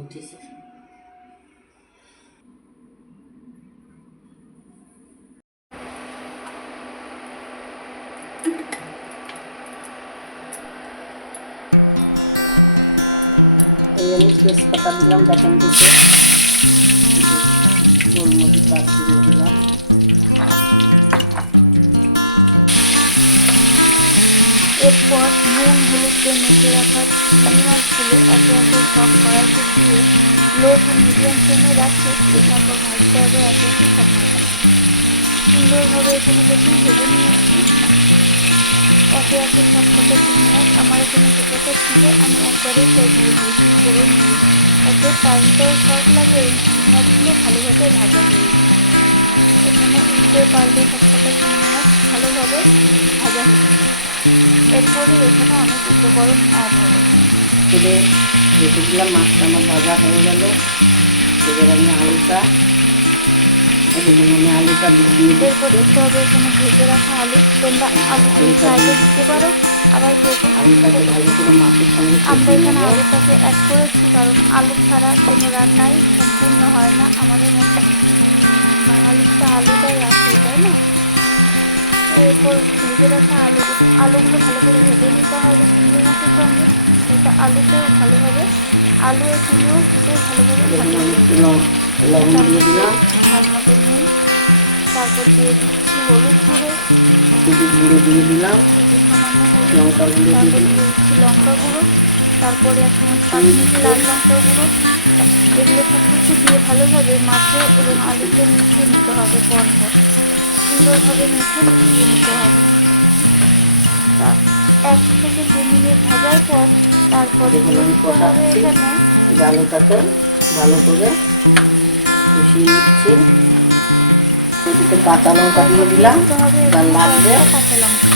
উঠেছে। এই আমি তেজপাতা দিলাম, দেখেন দিতে গোলমরিচ বাড়তি দিয়ে দিলাম। এরপর নুন হলুদ দিয়ে মেখে রাখা চিংড়ি মাছগুলো একে একে সব কড়াইতে দিয়ে লো টু মিডিয়াম ফ্লেমে রাখে, তারপর ভাজতে হবে একে একে সব মাছ। সুন্দরভাবে এখানে প্রচুর ভেজে নিয়েছি একে একে সব কটা চিংড়ি মাছ। আমার এখানে যে কটা ছিল আমি একবারে সব দিয়ে দিয়েছি করে নিয়ে, এতে টাইমটাও শর্ট লাগে এবং চিংড়ি মাছগুলো ভালোভাবে ভাজা হয়ে যায়। এখানে উল্টে পাল্টে সব কটা চিংড়ি মাছ ভালোভাবে ভাজা হচ্ছে। এরপরে এখানে অনেক উপকরণ অ্যাড হবে। তুলে রেখে দিলাম, মাছটা আমার ভাজা হয়ে গেল। এবার আমি আলুটা দিয়ে এরপর দিতে হবে এখানে ভেজে রাখা আলু। তোমরা আলুটা চাইলে দিতে পারো, আবার কেউ কেউ আলুটাকে ভালো করে মাছের সঙ্গে আমরা এখানে আলুটাকে অ্যাড করেছি কারণ আলু ছাড়া কোনো রান্নাই সম্পূর্ণ হয় না। আমাদের মতো বাঙালিটা আলুটাই আছে, তাই না? এরপর ভেজে রাখা আলুগুলো ভালো করে ভেজে নিতে হবে চিংড়ি মাছের সঙ্গে। এটা আলুতেও ভালোভাবে আলু ও চিংড়ি মাছ দুটোই ভালোভাবে লবণ দিয়ে দিলাম, স্বাদ মতো নুন, তারপর দিয়ে দিচ্ছি হলুদ গুঁড়ো দিয়ে দিলাম, সামান্য হলুদ, লঙ্কা গুঁড়ো তারপর দিয়ে দিয়ে দিচ্ছি লঙ্কা গুঁড়ো, তারপরে এক চামচ কাশ্মীরি লাল লঙ্কা গুঁড়ো। এগুলো সব কিছু দিয়ে ভালোভাবে মাছে এবং আলুতে মিশিয়ে নিতে হবে। পরপর সুন্দরভাবে মিশিয়ে নিতে হবে। তা 1 থেকে 2 মিনিট ভাজার পর তারপর দিয়ে দিতে হবে এখানে আলুটাকে ভালো করে কষিয়ে নিচ্ছি। এদিকে কাঁচা লঙ্কা দিয়ে দিলাম, লাগবে কাঁচা লঙ্কা।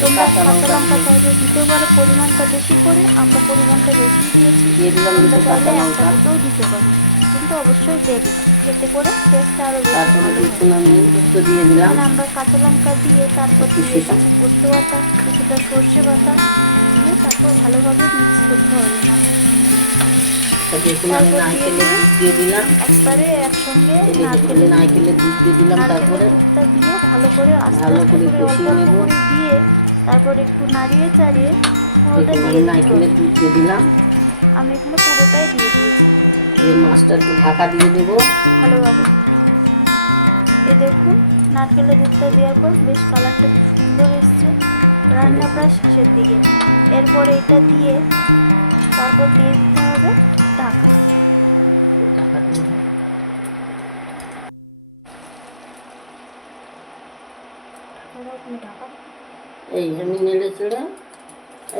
তোমরা কাঁচা লঙ্কা চাইলে দিতে পারো পরিমাণটা বেশি করে, আমরা পরিমাণটা বেশি দিয়েছি। দিয়ে দিলাম তোমরা চাইলে লঙ্কা, একটা দুটোও দিতে পারো, কিন্তু অবশ্যই দেবে, এতে করে টেস্টটা আরও বেশি ভালো হবে। আমি পোস্ত দিয়ে দিলাম, এখানে আমরা কাঁচা লঙ্কা দিয়ে তারপর দিয়ে দিচ্ছি পোস্ত বাটা, কিছুটা সর্ষে বাটা দিয়ে তারপর ভালোভাবে মিক্স করতে হবে মাছের সঙ্গে। তারপর দিয়ে দিলাম, একবারে একসঙ্গে নারকেলের দুধ দিয়ে দিলাম, তারপরে দুধটা দিয়ে ভালো করে আস্তে আস্তে করে অল্প অল্প করে দিয়ে তারপর একটু নাড়িয়ে চাড়িয়ে পুরোটা দিয়ে নারকেলের দুধ দিয়ে দিলাম। আমি এখানে পুরোটাই দিয়ে দিয়েছি। এই মাছটা একটু ঢাকা দিয়ে দেবো ভালোভাবে। এ দেখুন নারকেলের দুধটা দেওয়ার পর বেশ কালারটা খুব সুন্দর এসছে। রান্না প্রায় শেষের দিকে। এরপরে এটা দিয়ে তারপর দিয়ে দিতে হবে ঢাকা। এই আমি নেড়ে চেড়ে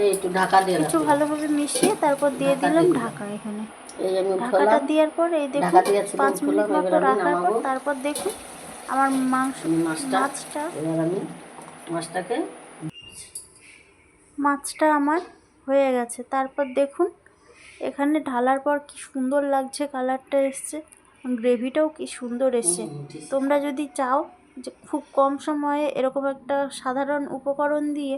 এই একটু ঢাকা দিয়ে একটু ভালোভাবে মিশিয়ে তারপর দিয়ে দিলাম ঢাকা। এখানে এই আমি ঢাকাটা দেওয়ার পর এই দেখুন 5 মিনিট মতো রাখার পর তারপর দেখুন আমার মাছটা এবার আমি মাছটা আমার হয়ে গেছে। তারপর দেখুন এখানে ঢালার পর কি সুন্দর লাগছে, কালারটা এসছে, গ্রেভিটাও কি সুন্দর এসছে। তোমরা যদি চাও যে খুব কম সময়ে এরকম একটা সাধারণ উপকরণ দিয়ে